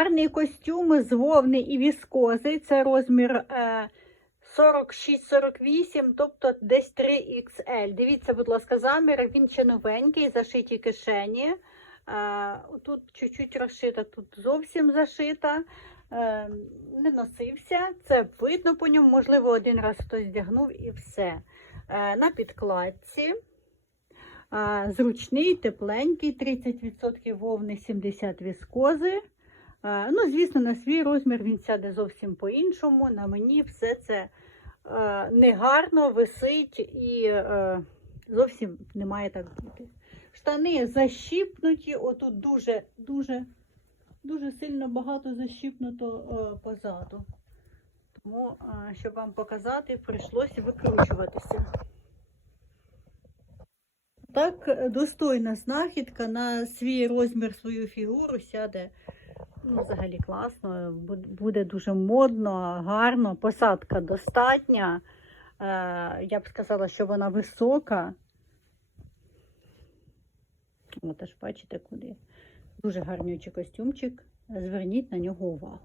Гарний костюм з вовни і віскози. Це розмір е, 46-48, тобто десь 3XL. Дивіться, будь ласка, замір. Він ще новенький, зашиті кишені. Е, тут чуть-чуть розшита, тут зовсім зашита. Е, не носився. Це видно по ньому. Можливо, один раз хтось вдягнув і все. Е, на підкладці. Е, зручний, тепленький, 30% вовни, 70 віскози. Е, Ну, звісно, на свій розмір він сяде зовсім по-іншому. На мені все це е, негарно висить і е, зовсім не має так бути. Штани защіпнуті, отут дуже, дуже, сильно багато защіпнуто позаду. Тому, щоб вам показати, прийшлося викручуватися. Так, достойна знахідка на свій розмір, свою фігуру сяде. Ну, взагалі класно, буде дуже модно, гарно, посадка достатня. Е, я б сказала, що вона висока. От аж бачите куди. Дуже гарнючий костюмчик. Зверніть на нього увагу.